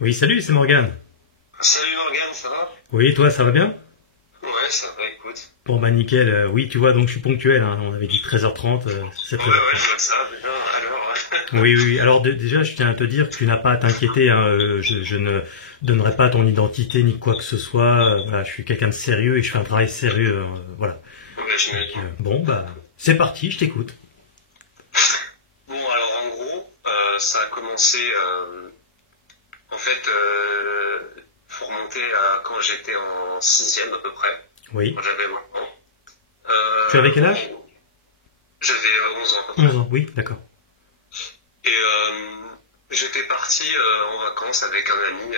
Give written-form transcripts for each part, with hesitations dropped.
Oui, salut, c'est Morgane. Salut Morgane, ça va? Oui, toi, ça va bien? Ouais, ça va, écoute. Bon, bah nickel. Oui, tu vois, donc je suis ponctuel, hein. On avait dit 13h30, c'est Ouais, ouais, 13h30. je vois ça, déjà, alors. Oui, oui, oui. Alors déjà, je tiens à te dire que tu n'as pas à t'inquiéter, hein. Je ne donnerai pas ton identité ni quoi que ce soit. Voilà, je suis quelqu'un de sérieux et je fais un travail sérieux. Voilà. Ouais, Donc, j'imagine. bon, bah, c'est parti, je t'écoute. Bon, alors en gros, ça a commencé, en fait, faut remonter à quand j'étais en sixième à peu près, Oui. quand j'avais 20 ans. Tu avais quel âge? J'avais 11 ans à peu 11 près. ans, oui, d'accord. Et j'étais parti en vacances avec un ami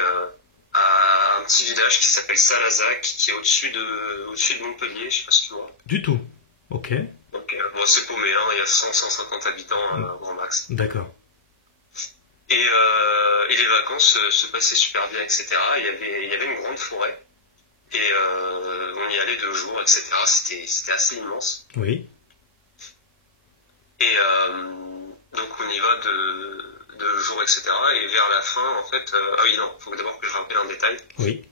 à un petit village qui s'appelle Salazac, qui est au-dessus de Montpellier, je sais pas si tu vois. Du tout. Ok. Donc, bon, c'est paumé, hein, il y a 100-150 habitants grand max. D'accord. Et les vacances se passaient super bien, etc. Il y avait une grande forêt et on y allait 2 jours, etc. C'était assez immense. Oui. Et donc on y va de jours, etc. Et vers la fin, en fait, ah oui, non, il faut d'abord que je rappelle un détail. Oui.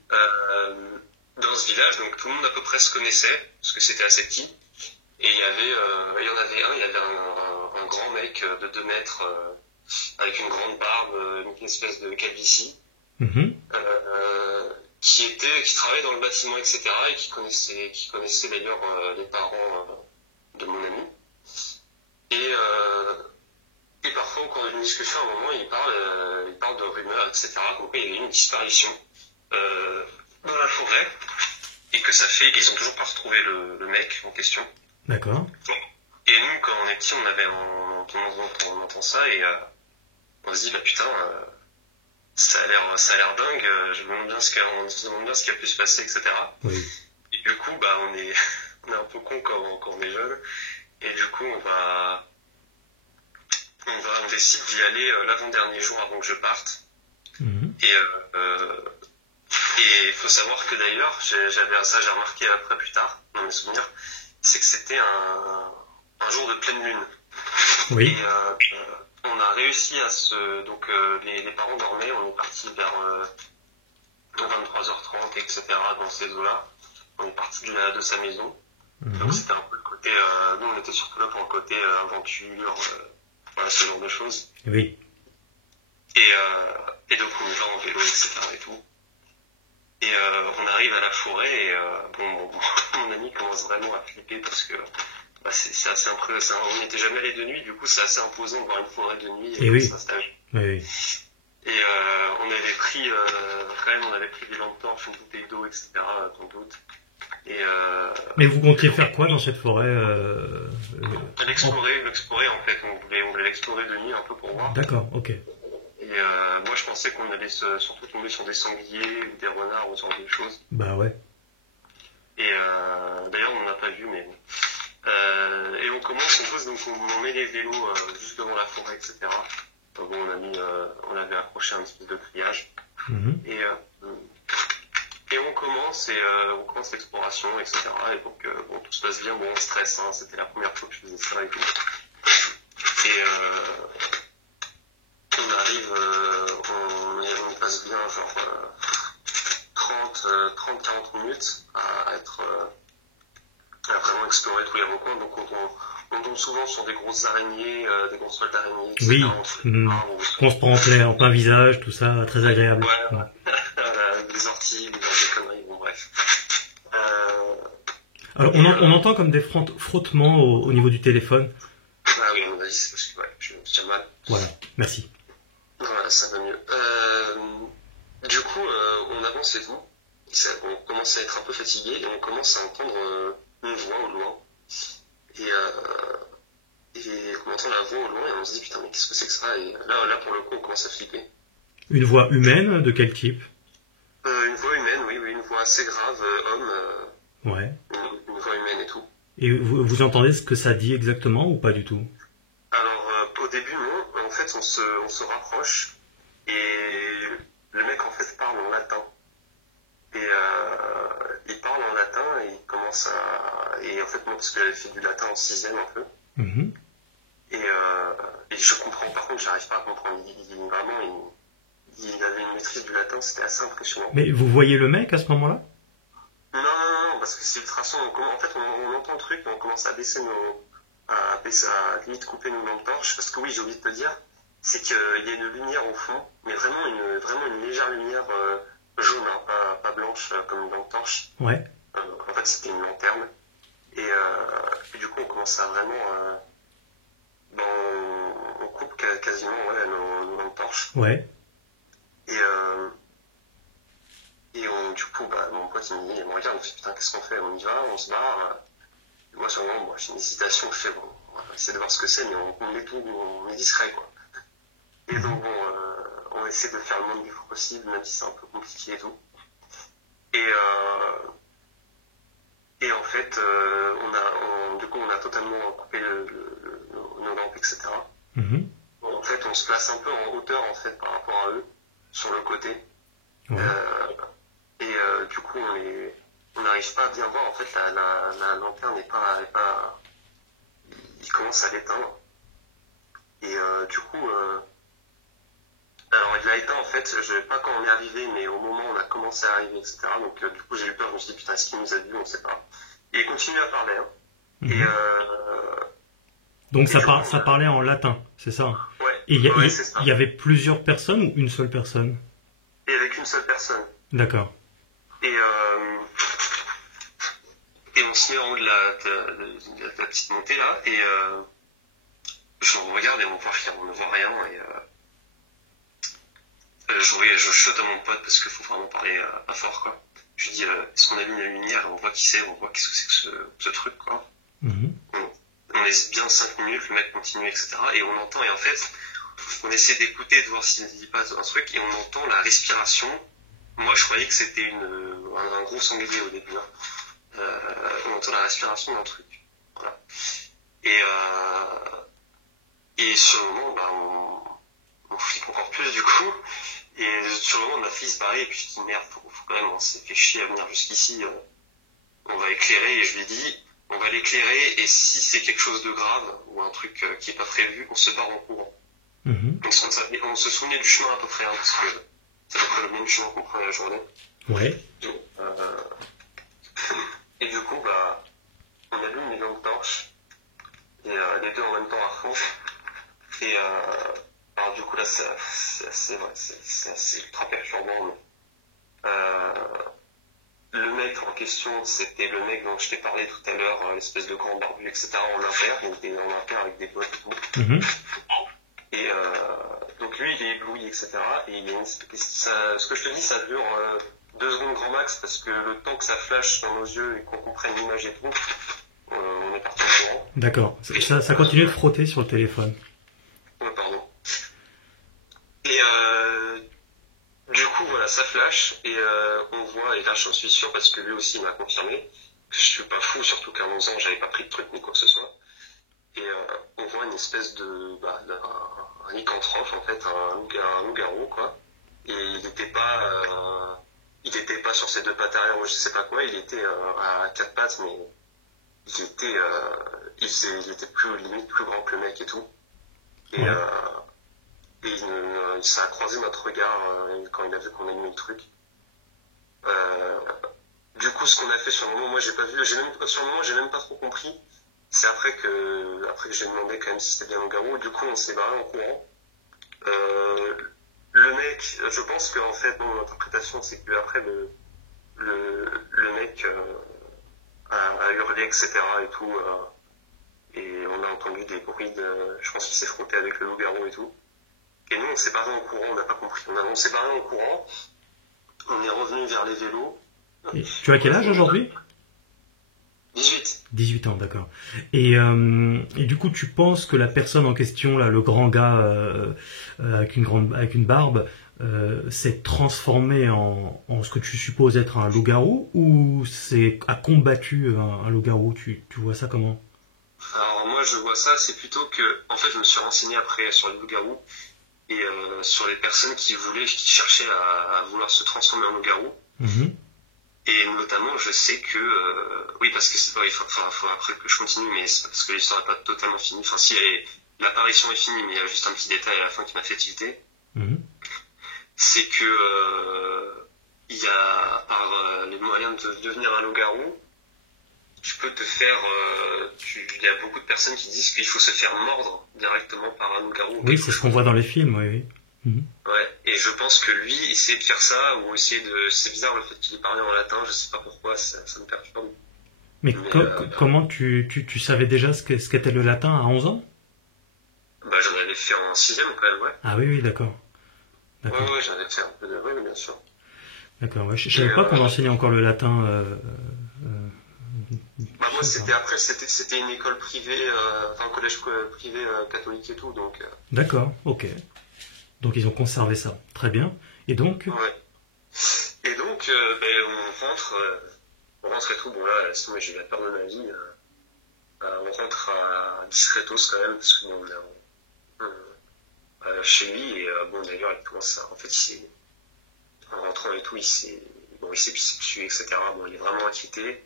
Dans ce village, donc tout le monde à peu près se connaissait parce que c'était assez petit. Et il y avait un grand mec de 2 mètres avec une grande barbe, une espèce de calvitie, Mhm. qui travaillait dans le bâtiment, etc. et qui connaissait d'ailleurs les parents de mon ami. Et parfois, au cours d'une discussion, à un moment, il parle de rumeurs, etc. Donc, il y a eu une disparition dans la forêt et que ça fait qu'ils ont toujours pas retrouvé le mec en question. D'accord. Et nous, quand on est petit, on entend ça et on se dit, bah putain, ça a l'air dingue, on se demande bien ce qui a pu se passer, etc. Oui. Et du coup, bah, on est un peu con quand on est jeune. Et du coup, on décide d'y aller l'avant-dernier jour avant que je parte. Mhm. Et il faut savoir que d'ailleurs, j'ai remarqué après plus tard, dans mes souvenirs, c'est que c'était un jour de pleine lune. Oui. Et on a réussi donc les parents dormaient, on est parti vers 23h30, etc. dans ces eaux-là. On est parti de sa maison. Donc Mhm. c'était un peu le côté, nous on était surtout là pour le côté aventure, voilà, ce genre de choses. Oui. Et donc on y va en vélo, etc. et tout. Et on arrive à la forêt et bon, mon ami commence vraiment à flipper parce que bah, c'est assez impressionnant. On n'était jamais allé de nuit, du coup c'est assez imposant de voir une forêt de nuit Et oui. s'installer. Oui. Et on avait pris des lampes torches, une bouteille d'eau, etc. Sans doute. Et Mais vous comptiez faire quoi dans cette forêt l'explorer en fait, on voulait l'explorer de nuit un peu pour voir. D'accord, ok. Et moi je pensais qu'on allait surtout tomber sur des sangliers ou des renards ou ce genre de choses. Bah ouais. Et d'ailleurs on n'en a pas vu, mais bon. Et on pose, donc on met les vélos juste devant la forêt, etc. Donc, bon, on avait accroché un petit peu de grillage. Mhm. Et on commence l'exploration, etc. Et donc bon, tout se passe bien, bon on stresse, hein, c'était la première fois que je faisais ça et tout. Et on arrive, on passe bien genre 30-40 minutes à être à vraiment explorer tous les recoins. Donc on tombe souvent sur des grosses araignées, des grosses toiles d'araignées, etc. Oui. entre les Mhm. arbres, Qu'on se prend en plein visage, tout ça, très agréable. ouais, Ouais. des orties, des conneries, bon bref. Alors on entend comme des frottements au niveau du téléphone. Ah oui, on a dit, c'est parce que ouais, je me tiens mal. Voilà, merci. Voilà, ça va mieux. Du coup, on avance et tout. On commence à être un peu fatigué et on commence à entendre une voix au loin. Et on entend la voix au loin et on se dit putain mais qu'est-ce que c'est que ça? Et là pour le coup on commence à flipper. Une voix humaine, de quel type? Une voix humaine, oui, une voix assez grave, homme, Ouais. une voix humaine et tout. Et vous entendez ce que ça dit exactement ou pas du tout? Alors au début non, en fait on se rapproche et le mec en fait parle en latin. Et il parle en latin et il commence à... Et en fait moi parce que j'avais fait du latin en sixième un peu. Mhm. Et je comprends, par contre j'arrive pas à comprendre. Il il avait une maîtrise du latin, c'était assez impressionnant. Mais vous voyez le mec à ce moment-là? Non, parce que c'est ultrason. En fait, on entend le truc et on commence à baisser à limite couper nos lampes torches. Parce que oui, j'ai oublié de te dire, c'est qu'il y a une lumière au fond, mais vraiment une légère lumière jaune, hein, pas blanche comme une lampe torche. Ouais. En fait, c'était une lanterne. Et du coup, on commence à vraiment... on coupe quasiment nos lampes torches. Ouais. Du coup, mon pote, il me regarde, il me dit, putain, qu'est-ce qu'on fait? On y va, on se barre. Moi, sur le moment, j'ai une hésitation, je fais, bon, on va essayer de voir ce que c'est, mais on est discret, quoi. Et donc, on essaie de faire le moins de défauts possible, même si c'est un peu compliqué et tout. Et en fait, du coup, on a totalement coupé nos lampes, etc. Mm-hmm. En fait, on se place un peu en hauteur, en fait, par rapport à eux, sur le côté. Ouais. Du coup, on n'arrive pas à bien voir. En fait, la lanterne n'est pas. Il commence à l'éteindre. Et du coup, alors il l'a éteint en fait. Je ne sais pas quand on est arrivé, mais au moment où on a commencé à arriver, etc. Donc du coup, j'ai eu peur. Je me suis dit putain, est-ce qu'il nous a vu? On ne sait pas. Et il continue à parler. Hein. Mm-hmm. Donc ça parlait en latin, c'est ça? Ouais. Et c'est ça. Il y avait plusieurs personnes ou une seule personne? Et avec une seule personne. D'accord. Et on se met en haut de la petite montée là, et je regarde et on ne voit rien, et je chute à mon pote parce qu'il faut vraiment parler à fort, quoi. Je lui dis, est-ce qu'on allume la lumière, on voit qui c'est, on voit qu'est-ce que c'est que ce truc, quoi. Mm-hmm. On hésite bien 5 minutes, le mec continue, etc. Et on entend, et en fait, on essaie d'écouter, de voir s'il ne dit pas un truc, et on entend la respiration. Moi, je croyais que c'était un gros sanglier au début. Hein. On entend la respiration d'un truc. Voilà. Et sur le moment, on flippe encore plus du coup. Et sur le moment, on a failli se barrer. Et puis je dis merde, faut quand même, on s'est fait chier à venir jusqu'ici. On va éclairer. Et je lui dis, on va l'éclairer. Et si c'est quelque chose de grave ou un truc qui est pas prévu, on se barre en courant. Mm-hmm. On se souvenait du chemin à peu près, hein, parce que c'est à peu près le même chemin qu'on prend la journée. Ouais. Et du coup, on allume les lampes torches, et les deux en même temps à fond. Et alors du coup là, c'est assez ultra perturbant. Mais, le mec en question, c'était le mec dont je t'ai parlé tout à l'heure, l'espèce de grand barbu, etc. En impair, donc en impair avec des bottes et tout. Mm-hmm. Et donc lui, il est ébloui, etc. Et ce que je te dis, ça dure 2 secondes grand max, parce que le temps que ça flash dans nos yeux et qu'on comprenne l'image et tout, on est parti au courant. D'accord. Ça continue de frotter sur le téléphone. Ouais, pardon. Et du coup, voilà, ça flash, et on voit, et là j'en suis sûr, parce que lui aussi il m'a confirmé, que je suis pas fou, surtout qu'à 11 ans, j'avais pas pris de truc ni quoi que ce soit. Et on voit une espèce un lycanthrope, en fait, un loup-garou, quoi. Et il était pas sur ses 2 pattes arrière ou je sais pas quoi, il était à 4 pattes, mais il était limite plus grand que le mec et tout. Et, ouais. Ça a croisé notre regard quand il a vu qu'on a mis le truc. Du coup, ce qu'on a fait sur le moment, moi j'ai pas vu, sur le moment j'ai même pas trop compris. C'est après que j'ai demandé quand même si c'était bien un garou. Du coup, on s'est barré en courant. Le mec, je pense qu'en fait, mon interprétation, c'est que après le mec a hurlé, etc. et tout. Et on a entendu des bruits je pense qu'il s'est frotté avec le loup-garou et tout. Et nous, on s'est barré en courant, on n'a pas compris. On s'est barré en courant. On est revenu vers les vélos. Et tu as quel âge aujourd'hui? 18. 18 ans, d'accord. Et du coup, tu penses que la personne en question, là, le grand gars avec une barbe, s'est transformé en ce que tu supposes être un loup-garou, ou a combattu un loup-garou? Tu vois ça comment? Alors moi, je vois ça, c'est plutôt que, en fait, je me suis renseigné après sur les loups-garous et sur les personnes qui cherchaient à vouloir se transformer en loup-garou. Mm-hmm. Et notamment, je sais que... oui, parce que il faut après que je continue, mais c'est parce que l'histoire n'est pas totalement finie. Enfin, si, l'apparition est finie, mais il y a juste un petit détail à la fin qui m'a fait tilter. Mm-hmm. c'est que il y a par les moyens de devenir un loup-garou, tu peux te faire. Il y a beaucoup de personnes qui disent qu'il faut se faire mordre directement par un loup-garou. Oui, c'est ce qu'on voit dans les films, oui. Ouais, et je pense que lui, essayer de faire ça, ou essayer de. C'est bizarre le fait qu'il ait parlé en latin, je sais pas pourquoi, ça me perturbe. Mais comment tu savais déjà ce qu'était le latin à 11 ans? Bah, j'en avais fait en 6ème quand même, ouais. Ah oui, d'accord. Ouais, j'en avais fait un peu de. Oui, bien sûr. D'accord, ouais. Je savais pas qu'on enseignait encore le latin. Bah, moi, c'était une école privée, enfin un collège privé catholique et tout, donc. D'accord, ok. Donc ils ont conservé ça. Très bien. Et donc? Ouais. Et donc, on rentre et tout. Bon là, sinon j'ai eu la peur de ma vie. On rentre à discretos quand même, parce que bon, on est chez lui, et bon d'ailleurs il commence à. En fait, en rentrant et tout, il s'est pissé dessus, etc. Bon, il est vraiment inquiété.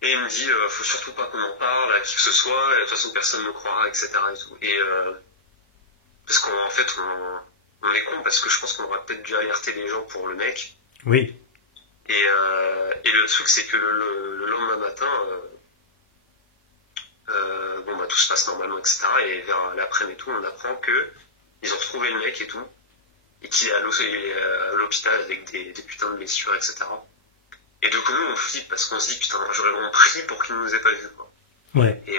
Et il me dit, faut surtout pas qu'on en parle à qui que ce soit, et de toute façon personne ne me croira, etc. Et tout. Et parce qu'en fait, on est con, parce que je pense qu'on aurait peut-être dû alerter les gens pour le mec. Oui. Et le truc, c'est que le lendemain matin, bon bah tout se passe normalement, etc. Et vers l'après-midi et tout, on apprend que ils ont retrouvé le mec et tout, et qu'il est à l'hôpital avec des putains de blessures, etc. Et du coup, nous, on flippe parce qu'on se dit, putain, j'aurais vraiment pris pour qu'il nous ait pas vus, quoi. Ouais. Et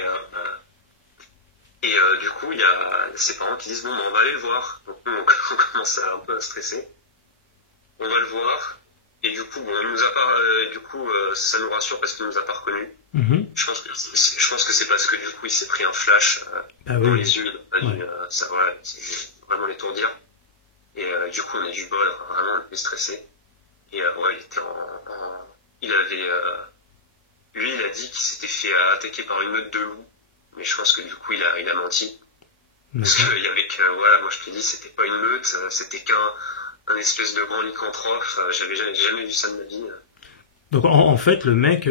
du coup, il y a ses parents qui disent, bon, bah, on va aller le voir. Donc nous, on commence un peu à stresser. On va le voir. Et du coup, bon, il nous a pas, ça nous rassure parce qu'il nous a pas reconnus. Je pense que c'est parce que du coup, il s'est pris un flash dans les yeux. Ça, voilà, c'est vraiment l'étourdir. Et du coup, on a du bol, vraiment un peu stressé. Et ouais, il était lui, il a dit qu'il s'était fait attaquer par une meute de loups. Mais je pense que du coup, il a menti. Parce qu'il y avait moi je te dis, c'était pas une meute, c'était qu'un espèce de grand lycanthrope. J'avais jamais vu ça de ma vie. Donc en fait, le mec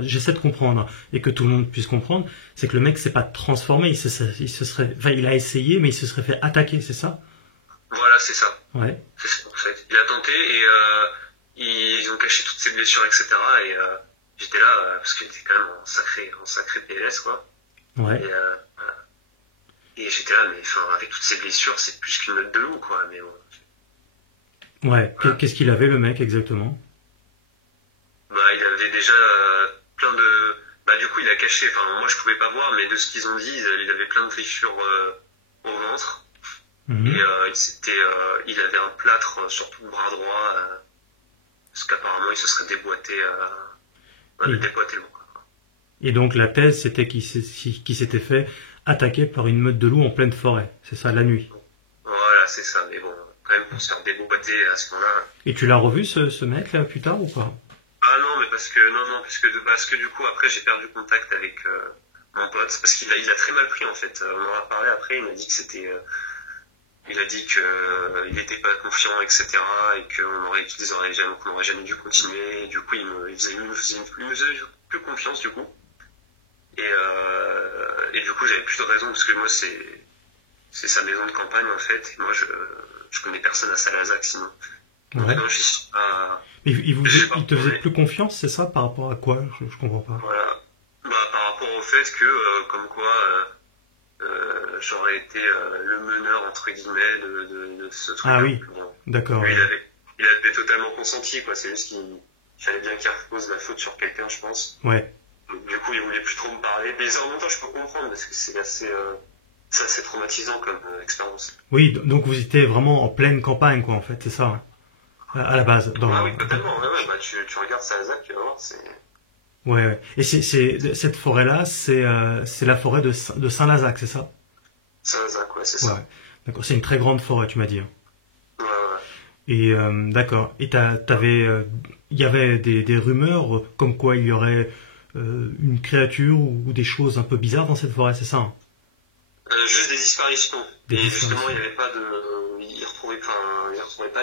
j'essaie de comprendre, et que tout le monde puisse comprendre, c'est que le mec s'est pas transformé, il a essayé, mais il se serait fait attaquer, c'est ça? Voilà, c'est ça. Ouais. C'est ça, en fait. Il a tenté, et ils ont caché toutes ses blessures, etc. Et j'étais là, parce qu'il était quand même en sacré PLS, quoi. Ouais. Et j'étais là, mais avec toutes ces blessures, c'est plus qu'une meute de loup, quoi. Mais bon. Ouais. Voilà. Qu'est-ce qu'il avait, le mec, exactement? Bah, il avait déjà plein de. Bah, du coup, il a caché. Enfin, moi, je pouvais pas voir, mais de ce qu'ils ont dit, il avait plein de griffures au ventre. Et il avait un plâtre sur tout le bras droit, parce qu'apparemment, il se serait déboîté le bras. Et donc, la thèse, c'était qu'il s'était fait attaquer par une meute de loups en pleine forêt. C'est ça, la nuit. Voilà, c'est ça. Mais bon, quand même, pour se faire déboîter à ce moment-là. Et tu l'as revu, ce mec, là, plus tard, ou pas? Ah non, mais parce que du coup, après, j'ai perdu contact avec mon pote, parce qu'il a très mal pris, en fait. On en a parlé après, il m'a dit que c'était. Il a dit qu'il n'était pas confiant, etc. Et qu'on n'aurait jamais dû continuer. Et du coup, il me faisait plus confiance, du coup. Et du coup, j'avais plus de raison, parce que moi, c'est sa maison de campagne, en fait. Et moi, je connais personne à Salazac, sinon. Ouais. Donc, je suis pas. Il te faisait plus confiance, c'est ça? Par rapport à quoi? Je comprends pas. Voilà. Bah, par rapport au fait que, comme quoi, j'aurais été le meneur, entre guillemets, de ce truc. Ah oui, bon. d'accord. Il avait totalement consenti, quoi. C'est juste qu'il fallait bien qu'il repose la faute sur quelqu'un, je pense. Ouais. Donc, du coup, il voulait plus trop me parler. Mais en même temps, je peux comprendre, parce que c'est assez traumatisant comme expérience. Oui, donc vous étiez vraiment en pleine campagne, quoi, en fait, c'est ça, hein, à la base. Ah oui, totalement. Ouais, bah, tu regardes Salazac, tu vas voir, c'est... Ouais. Et cette forêt-là, c'est la forêt de Saint-Lazac, c'est ça? Saint-Lazac, ouais, c'est ça. Ouais. D'accord, c'est une très grande forêt, tu m'as dit. Ouais. Et d'accord. Et il y avait des rumeurs comme quoi il y aurait une créature ou des choses un peu bizarres dans cette forêt, c'est ça, hein? Juste des disparitions. Justement, il n'y avait pas de... Ils retrouvaient pas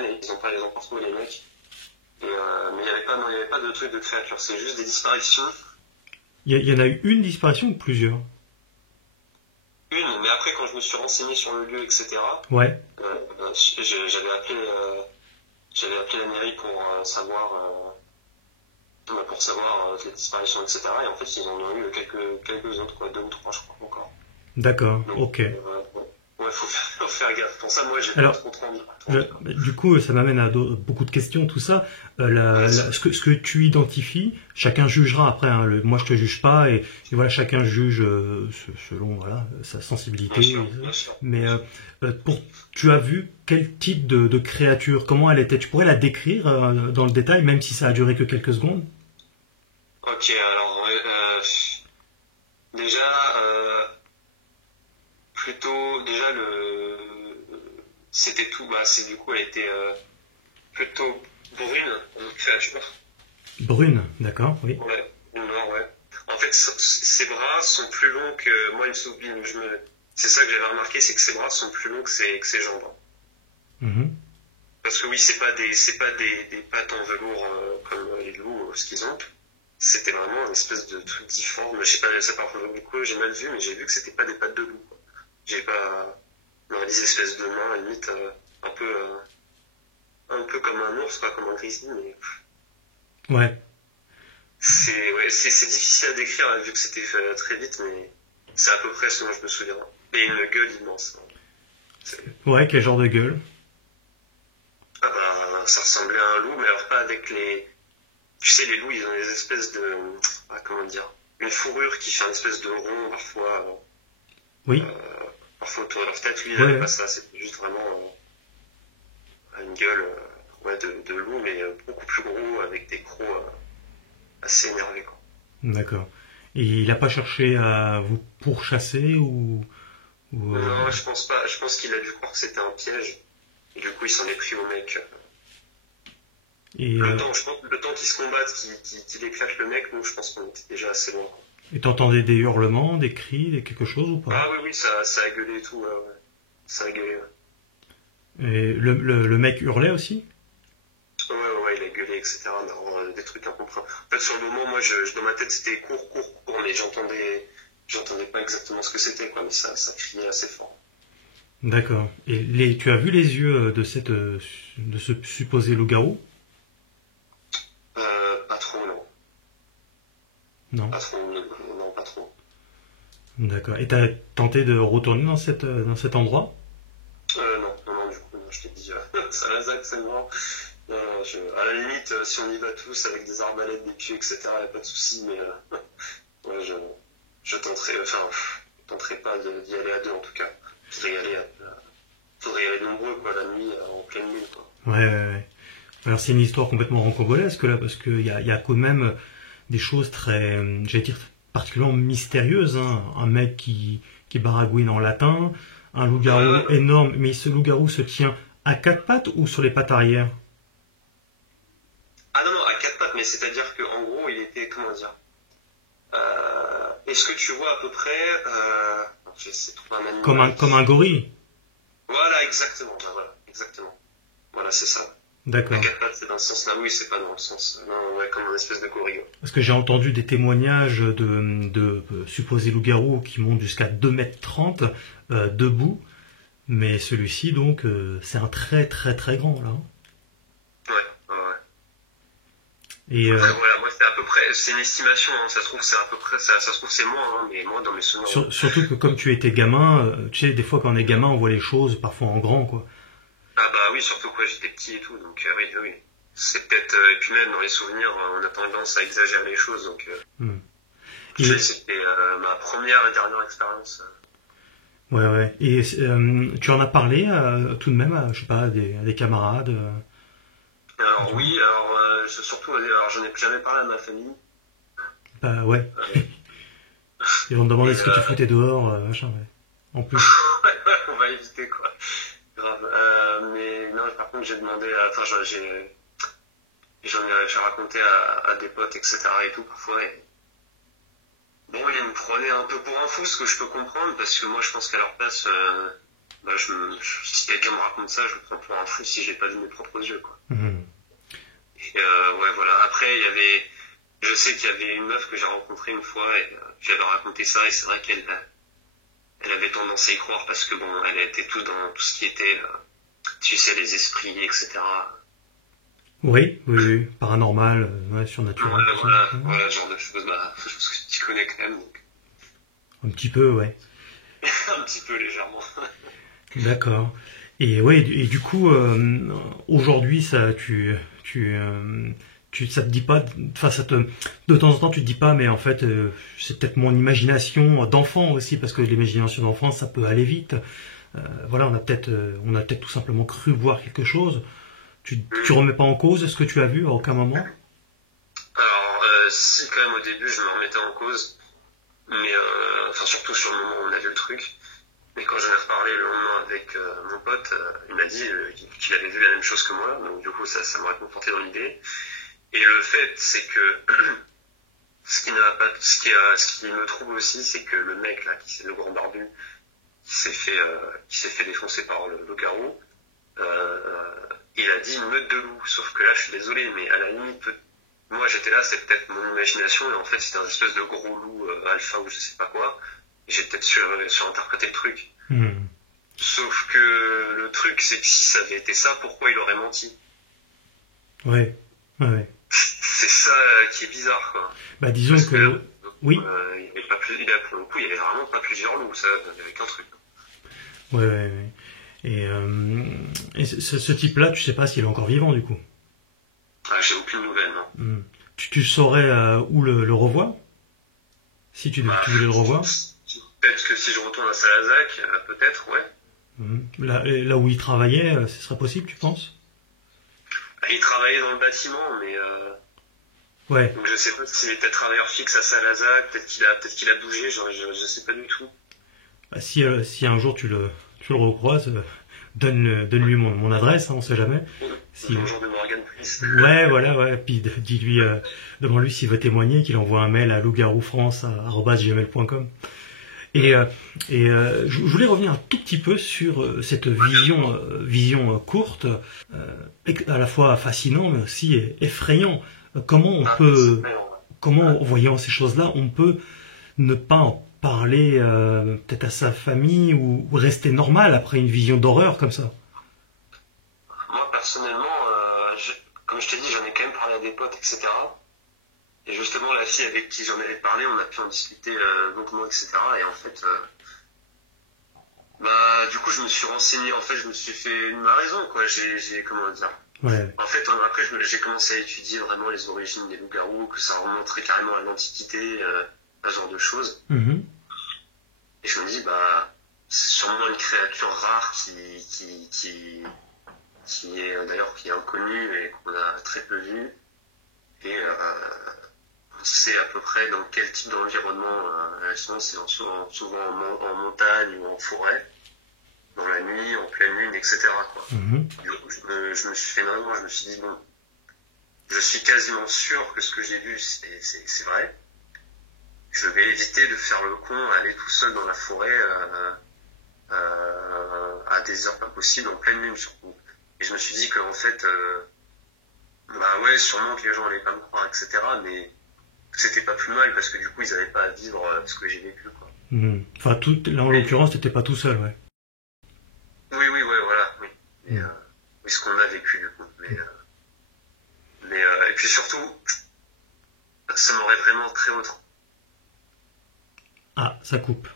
ils ont pas les emportements, les mecs. Mais il n'y avait pas de truc de créature, c'est juste des disparitions. Il y en a eu une disparition ou plusieurs? Une, mais après, quand je me suis renseigné sur le lieu, etc., Ouais, j'avais appelé la mairie pour savoir les disparitions, etc. Et en fait, ils en ont eu quelques autres, quoi, 2 ou 3, je crois, encore. d'accord, Donc, ok. ouais, faut faire gaffe. Pour ça, moi, j'ai pas Alors, trop envie. du coup, ça m'amène à beaucoup de questions, tout ça. Ce que tu identifies, chacun jugera après. Hein, moi, je te juge pas, et voilà, chacun juge selon voilà sa sensibilité. Bien sûr. Mais tu as vu quel type de créature, comment elle était? Tu pourrais la décrire dans le détail, même si ça a duré que quelques secondes. Ok, alors, déjà, déjà c'était tout, du coup, elle était plutôt brune, comme créature. Brune, d'accord, oui. Ouais, ou noire, ouais. En fait, ses bras sont plus longs que, moi, c'est ça que j'avais remarqué, c'est que ses bras sont plus longs que ses jambes. Mhm. Parce que oui, c'est pas des pattes en velours comme les loups, ce qu'ils ont. C'était vraiment une espèce de truc difforme. Je sais pas, ça parfois beaucoup, j'ai mal vu, mais j'ai vu que c'était pas des pattes de loup, quoi. J'ai pas, non, des espèces de mains, limite, un peu comme un ours, pas comme un grizzly, mais Ouais. c'est difficile à décrire, hein, vu que c'était fait très vite, mais c'est à peu près ce dont je me souviens. Et une gueule immense. Ouais, quel genre de gueule? Ça ressemblait à un loup, mais alors pas avec les... Tu sais, les loups, ils ont des espèces de... comment dire? Une fourrure qui fait une espèce de rond, parfois... Oui. Parfois autour de leur tête. Lui, il n'avait pas ça, c'était juste vraiment une gueule de loup, mais beaucoup plus gros, avec des crocs assez énervés, quoi. D'accord. Et il a pas cherché à vous pourchasser Non, je pense pas. Je pense qu'il a dû croire que c'était un piège. Et du coup, il s'en est pris au mec. Et le temps qu'ils se combattent, qu'il éclate le mec, nous, je pense qu'on était déjà assez loin, quoi. et t'entendais des hurlements, des cris, quelque chose ou pas? Ah oui, ça a gueulé et tout, ouais. Ça a gueulé, ouais. Et le mec hurlait aussi? Ouais, il a gueulé, etc. Mais alors, des trucs incompréhensibles. En fait, sur le moment, moi, dans ma tête, c'était court, mais j'entendais pas exactement ce que c'était, quoi, mais ça criait assez fort. D'accord. Et tu as vu les yeux de ce supposé loup-garou? Pas trop, non. Non. Pas trop, non, pas trop. D'accord. Et t'as tenté de retourner dans cet endroit? Non, du coup, non, je t'ai dit, ça la zac, c'est mort. Non, à la limite, si on y va tous avec des arbalètes, des pieux, etc., y a pas de souci, mais ouais, je tenterai pas d'y aller à deux, en tout cas. Faudrait y aller nombreux, quoi, la nuit, en pleine lune, quoi. Ouais. Alors c'est une histoire complètement rocambolesque là, parce qu'il y a quand même des choses très, j'allais dire, particulièrement mystérieuses. Hein. Un mec qui baragouine en latin, un loup-garou énorme, mais ce loup-garou se tient à 4 pattes ou sur les pattes arrière? Ah non, à 4 pattes, mais c'est-à-dire qu'en gros, il était, comment dire, est-ce que tu vois à peu près, j'essaie de trouver un animal. Comme un gorille? Voilà, exactement, exactement. Voilà, c'est ça. D'accord. À 4 pattes, c'est dans ce sens-là, oui, c'est pas dans le sens, non, ouais, comme un espèce de gorille. Parce que j'ai entendu des témoignages de supposés loups-garous qui montent jusqu'à 2,30 m debout, mais celui-ci, donc, c'est un très très très grand, là. Ouais. Et voilà, moi, c'est à peu près, c'est une estimation, hein, ça se trouve, c'est à peu près, ça se trouve, c'est moins, hein, mais moi, dans mes souvenirs. Surtout que comme tu étais gamin, tu sais, des fois quand on est gamin, on voit les choses parfois en grand, quoi. Ah bah oui, surtout quoi, j'étais petit et tout, donc oui. C'est peut-être, et puis même dans les souvenirs, on a tendance à exagérer les choses, donc c'était ma première et dernière expérience. Ouais. Et tu en as parlé tout de même, je sais pas, à des camarades Alors oui, surtout, j'en ai jamais parlé à ma famille. Bah ouais. Ils vont te demander ce que tu foutais dehors, machin, ouais. En plus. On va éviter, quoi. Grave. Mais non, par contre, j'ai demandé, j'en ai raconté à des potes, etc. et tout, parfois. Et... Bon, ils me prenaient un peu pour un fou, ce que je peux comprendre, parce que moi, je pense qu'à leur place, si quelqu'un me raconte ça, je le prends pour un fou si j'ai pas vu mes propres yeux, quoi. Mmh. Et ouais, voilà. Après, je sais qu'il y avait une meuf que j'ai rencontrée une fois, et j'avais raconté ça, et c'est vrai qu'elle elle avait tendance à y croire parce que bon, elle était tout dans tout ce qui était, tu sais, les esprits, etc. Oui, oui, oui, paranormal, ouais, surnaturel, tout ça. Voilà, ce genre de choses, je pense que tu connais quand même, donc. Un petit peu, ouais. Un petit peu légèrement. D'accord. Et ouais, et du coup, aujourd'hui, ça, ça te dit pas, enfin, de temps en temps, tu te dis pas, mais en fait, c'est peut-être mon imagination d'enfant aussi, parce que l'imagination d'enfant, ça peut aller vite. Voilà, on a peut-être tout simplement cru voir quelque chose. Tu remets pas en cause ce que tu as vu à aucun moment? Alors, si quand même au début, je me remettais en cause, mais enfin surtout sur le moment où on a vu le truc. Mais quand j'en ai reparlé le lendemain avec mon pote, il m'a dit qu'il avait vu la même chose que moi, donc du coup ça m'a conforté dans l'idée. Et le fait, c'est que ce qui me trouble aussi, c'est que le mec là, qui c'est le grand barbu, qui s'est fait défoncer par le loup-garou, il a dit une meute de loups. Sauf que là, je suis désolé, mais à la limite, moi j'étais là, c'est peut-être mon imagination, et en fait c'était un espèce de gros loup alpha ou je sais pas quoi. Et j'ai peut-être surinterprété le truc. Sauf que le truc, c'est que si ça avait été ça, pourquoi il aurait menti? Ouais, ouais. C'est ça qui est bizarre, quoi. Bah disons parce que oui. Pour le coup, il y avait vraiment pas plusieurs loups, ça, il y avait qu'un truc. Ouais, ouais, ouais. Et ce type-là, tu sais pas s'il est encore vivant du coup. Ah, j'ai aucune nouvelle, non. Tu saurais où le revoir? Si tu voulais le revoir? Peut-être que si je retourne à Salazac, peut-être, ouais. Là où il travaillait, ce serait possible, tu penses? Il travaillait dans le bâtiment, mais ouais. Donc je sais pas s'il était travailleur fixe à Salazac, peut-être qu'il a bougé, je sais pas du tout. Bah, si un jour tu le recroises, donne-lui mon adresse, hein, on sait jamais. Bonjour de Morgan, please. Ouais, voilà, ouais. Puis dis-lui, demande-lui s'il veut témoigner, qu'il envoie un mail à loup-garou-france@gmail.com. Et je voulais revenir un tout petit peu sur cette vision courte, à la fois fascinant mais aussi effrayant. Comment en voyant ces choses-là, on peut ne pas en parler peut-être à sa famille ou rester normal après une vision d'horreur comme ça? Moi personnellement, comme je t'ai dit, j'en ai quand même parlé à des potes, etc. Et justement, la fille avec qui j'en avais parlé, on a pu en discuter longuement, etc. Et en fait, du coup, je me suis renseigné. En fait, je me suis fait ma raison, quoi. Comment dire. Ouais. En fait, après, j'ai commencé à étudier vraiment les origines des loups-garous, que ça remonterait carrément à l'Antiquité, ce genre de choses. Mm-hmm. Et je me dis, c'est sûrement une créature rare qui est d'ailleurs qui est inconnue et qu'on a très peu vue. Et on sait à peu près dans quel type d'environnement elles sont. C'est souvent en montagne ou en forêt, dans la nuit, en pleine lune, etc. Quoi. Mm-hmm. Du coup, je me suis fait vraiment, je me suis dit, bon, je suis quasiment sûr que ce que j'ai vu, c'est vrai. Je vais éviter de faire le con, aller tout seul dans la forêt à des heures pas possibles, en pleine lune surtout. Et je me suis dit qu'en fait, ouais, sûrement que les gens allaient pas me croire, etc. Mais c'était pas plus mal parce que du coup, ils avaient pas à vivre ce que j'ai vécu, quoi. Mm. Enfin, là, en l'occurrence, t'étais pas tout seul, ouais. Oui, ouais, voilà, oui. Et, oui, ce qu'on a vécu, du coup. Et puis surtout, ça m'aurait vraiment très autant. Ah, ça coupe.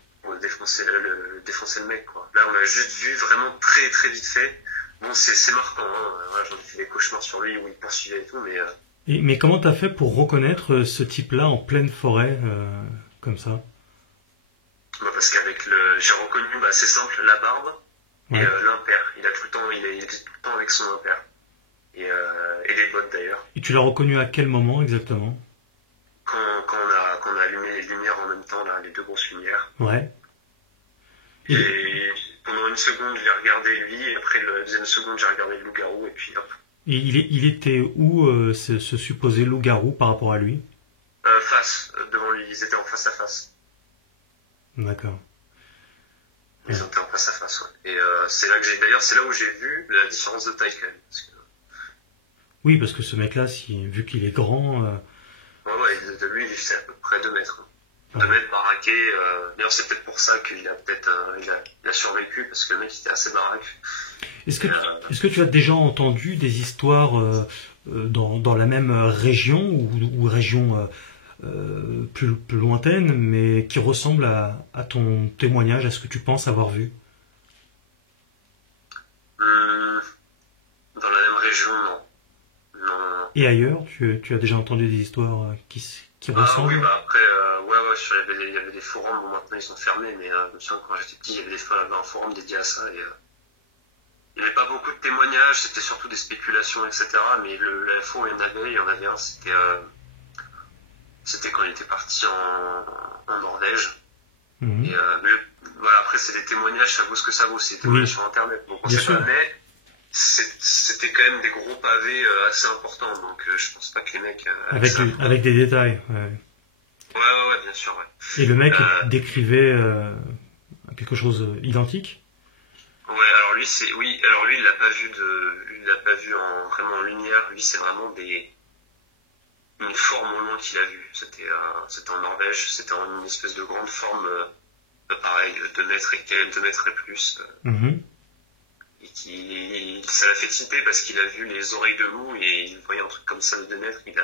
Défoncer le mec, quoi. Là, on a juste vu vraiment très, très vite fait. Bon, c'est marquant, hein. Voilà, j'en ai fait des cauchemars sur lui où il poursuivait et tout, mais... Mais comment t'as fait pour reconnaître ce type-là en pleine forêt, comme ça? Parce qu'avec j'ai reconnu, c'est simple, la barbe et l'impair. Il était tout le temps avec son impair. Et les bottes d'ailleurs. Et tu l'as reconnu à quel moment exactement? Quand on a allumé les lumières en même temps, là, les deux grosses lumières. Ouais. Et pendant une seconde, je l'ai regardé lui, et après la deuxième seconde, j'ai regardé le loup-garou, et puis hop. Et il était où ce supposé loup-garou par rapport à lui? Devant lui, ils étaient en face à face. D'accord. Ils étaient en face à face, ouais. Et c'est là où j'ai vu la différence de taille quand même. Oui, parce que ce mec-là, vu qu'il est grand... Ouais, de lui, il fait à peu près 2 mètres. 2 mètres baraqué. D'ailleurs, c'est peut-être pour ça qu'il a peut-être il a survécu, parce que le mec était assez baraque. Est-ce que tu as déjà entendu des histoires dans la même région ou région plus lointaine, mais qui ressemblent à ton témoignage, à ce que tu penses avoir vu? Dans la même région, non. Non. Et ailleurs, tu as déjà entendu des histoires qui ressemblent? Oui, bah après, il y avait des forums, bon maintenant ils sont fermés, mais je me souviens quand j'étais petit, il y avait un forum dédié à ça, et il n'y avait pas beaucoup de témoignages, c'était surtout des spéculations, etc. Mais la fois où il y en avait un, c'était quand il était parti en Norvège. Mhm. Et voilà, après c'est des témoignages, ça vaut ce que ça vaut, c'est des témoignages sur internet. Donc on sait pas, mais c'était quand même des gros pavés assez importants, donc je pense pas que les mecs... avec des détails. Ouais. Ouais, bien sûr, ouais. Et le mec décrivait quelque chose identique? Ouais, alors lui, il l'a pas vu vraiment en lumière. Lui, c'est vraiment une forme au loin qu'il a vue. C'était en Norvège, c'était une espèce de grande forme, pareil, 2 mètres et quelques, 2 mètres et plus. Mhm. Et ça l'a fait tilter parce qu'il a vu les oreilles de loup et il voyait un truc comme ça de 2 mètres, il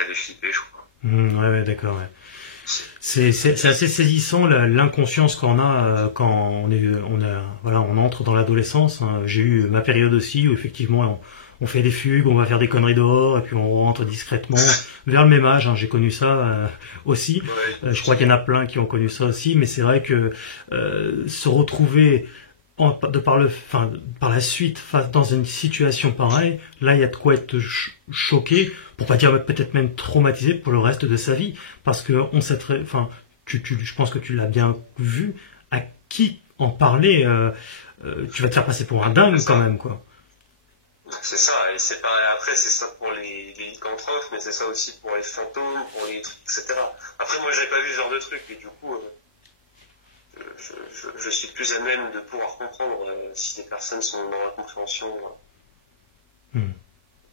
avait flippé, je crois. Ouais, d'accord, ouais. C'est assez saisissant l'inconscience qu'on a quand on entre dans l'adolescence. Hein. J'ai eu ma période aussi où effectivement on fait des fugues, on va faire des conneries dehors et puis on rentre discrètement vers le même âge. Hein. J'ai connu ça aussi. Ouais. Je crois qu'il y en a plein qui ont connu ça aussi, mais c'est vrai que se retrouver par la suite dans une situation pareille, là il y a de quoi être choqué, pour pas dire peut-être même traumatisé pour le reste de sa vie, parce que je pense que tu l'as bien vu, à qui en parler, tu vas te faire passer pour un dingue quand même, quoi. C'est ça, et c'est pas, après c'est ça pour les lycanthropes, mais c'est ça aussi pour les fantômes, pour les trucs, etc. Après moi j'avais pas vu ce genre de truc, et du coup je suis plus à même de pouvoir comprendre si des personnes sont dans la compréhension de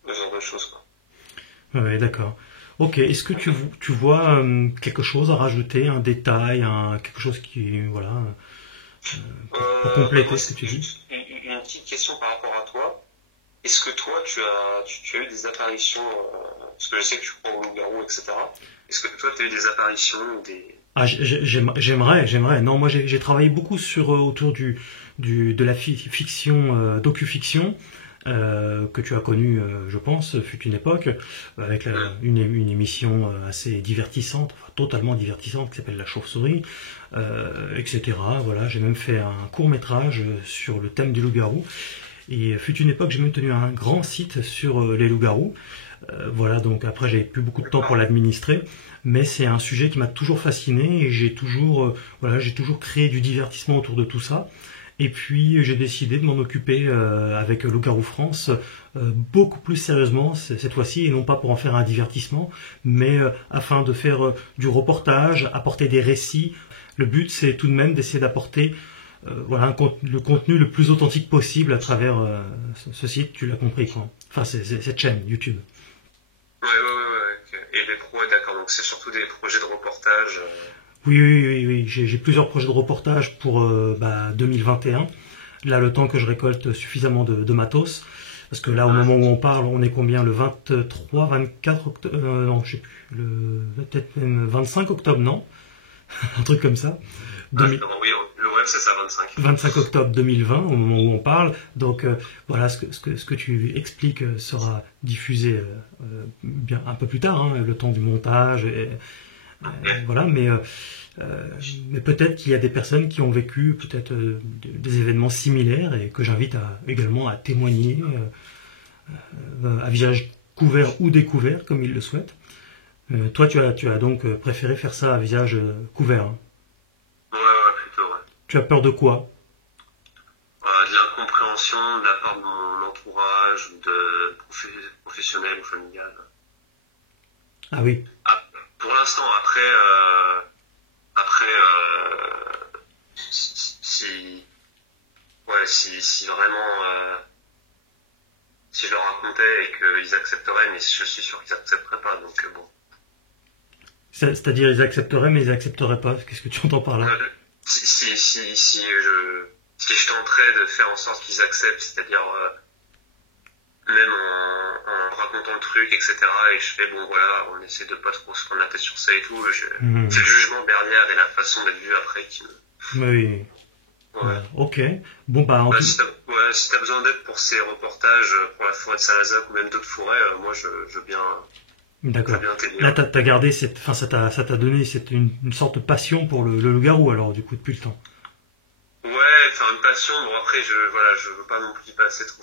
ce genre de choses, quoi. Ouais, d'accord. Ok, est-ce que tu vois quelque chose à rajouter, un détail, quelque chose qui, voilà, pour compléter ce que tu dis? Une petite question par rapport à toi. Est-ce que toi, tu as eu des apparitions, parce que je sais que tu crois aux loups-garous, etc. Est-ce que toi, tu as eu des apparitions ou des... Ah, j'aimerais. Non, moi j'ai travaillé beaucoup autour de la fiction, docu-fiction, que tu as connue, je pense, fut une époque, avec une émission assez divertissante, enfin, totalement divertissante, qui s'appelle La Chauve-souris, etc. Voilà, j'ai même fait un court-métrage sur le thème du loup-garou. Et fut une époque, j'ai même tenu un grand site sur les loups-garous. Voilà, donc après, j'avais plus beaucoup de temps pour l'administrer, mais c'est un sujet qui m'a toujours fasciné et j'ai toujours créé du divertissement autour de tout ça. Et puis, j'ai décidé de m'en occuper avec Loup-garou France beaucoup plus sérieusement cette fois-ci, et non pas pour en faire un divertissement, mais afin de faire du reportage, apporter des récits. Le but, c'est tout de même d'essayer d'apporter le contenu le plus authentique possible à travers ce site, tu l'as compris, quoi. Enfin, cette chaîne YouTube. Ouais. Et d'accord, donc c'est surtout des projets de reportage. Oui. J'ai plusieurs projets de reportage pour 2021. Là, le temps que je récolte suffisamment de matos. Parce que là, au moment où on parle, on est combien? Le 23, 24 octobre? Non, je sais plus. Peut-être même 25 octobre, non? Un truc comme ça. Oui, le web, c'est ça, 25 octobre 2020, au moment où on parle. Donc voilà, ce que tu expliques sera diffusé bien un peu plus tard, hein, le temps du montage. Voilà, mais peut-être qu'il y a des personnes qui ont vécu peut-être des événements similaires et que j'invite également à témoigner à visage couvert ou découvert, comme ils le souhaitent. Toi, tu as donc préféré faire ça à visage couvert, hein. Ouais, plutôt, ouais. Tu as peur de quoi? De l'incompréhension de la part de mon entourage, de professionnel ou familial. Ah oui. Pour l'instant, après, si vraiment, si je leur racontais et qu'ils accepteraient, mais je suis sûr qu'ils accepteraient pas, donc bon. C'est-à-dire, ils accepteraient, mais ils accepteraient pas. Qu'est-ce que tu entends par là? Si je tenterais de faire en sorte qu'ils acceptent, c'est-à-dire même en racontant le truc, etc. Et je fais, bon voilà, on essaie de pas trop se prendre la tête sur ça et tout. C'est le jugement derrière et la façon d'être vu après qui me... Oui. Ouais. Ok. Bon, bah, si t'as besoin d'aide pour ces reportages, pour la forêt de Saint-Lazare ou même d'autres forêts, moi je veux bien... D'accord. Là, t'as gardé ça t'a donné une sorte de passion pour le loup-garou, alors, du coup, depuis le temps. Ouais, enfin, une passion, bon, après, je veux pas non plus passer trop,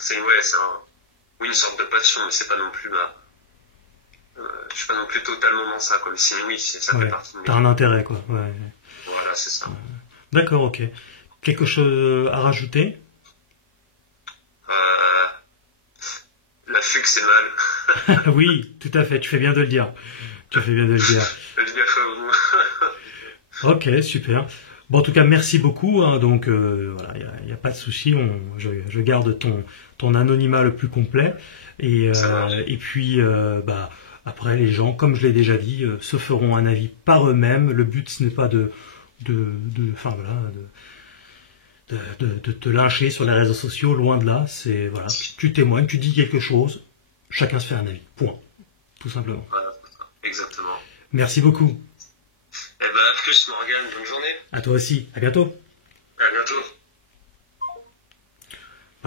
oui, une sorte de passion, mais c'est pas non plus je suis pas non plus totalement dans ça, quoi, mais ça fait partie de mes... T'as un intérêt, quoi, ouais. Voilà, c'est ça. D'accord, ok. Quelque chose à rajouter? La fugue, c'est mal. Oui, tout à fait, tu fais bien de le dire. Ok, super. Bon, en tout cas, merci beaucoup. Hein, donc, voilà, il n'y a pas de souci. Je garde ton anonymat le plus complet. Et puis, après, les gens, comme je l'ai déjà dit, se feront un avis par eux-mêmes. Le but, ce n'est pas de te lyncher sur les réseaux sociaux, loin de là. C'est voilà, tu témoignes, tu dis quelque chose, chacun se fait un avis. Point. Tout simplement. Voilà, exactement. Merci beaucoup. Eh ben, à plus, Morgane. Bonne journée. À toi aussi. À bientôt. À bientôt.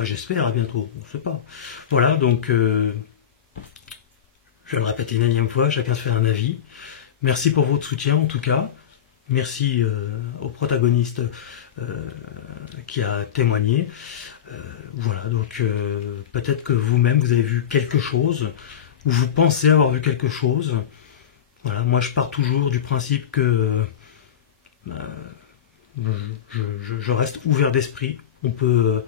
J'espère, à bientôt. On ne sait pas. Voilà, donc, je vais me répéter une énième fois, chacun se fait un avis. Merci pour votre soutien, en tout cas. Merci au protagoniste qui a témoigné. Voilà, donc peut-être que vous-même, vous avez vu quelque chose, ou vous pensez avoir vu quelque chose. Voilà, moi je pars toujours du principe que je reste ouvert d'esprit. On peut...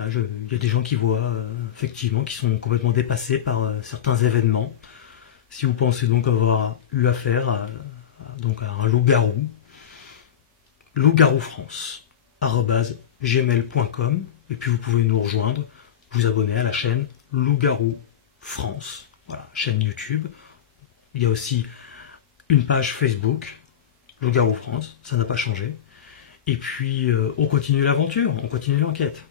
il y a des gens qui voient, effectivement, qui sont complètement dépassés par certains événements. Si vous pensez donc avoir eu affaire à un loup-garou, loup-garou-france@gmail.com, et puis vous pouvez nous rejoindre, vous abonner à la chaîne Loup-garou France, voilà, chaîne YouTube. Il y a aussi une page Facebook, Loup-garou France, ça n'a pas changé. Et puis on continue l'aventure, on continue l'enquête.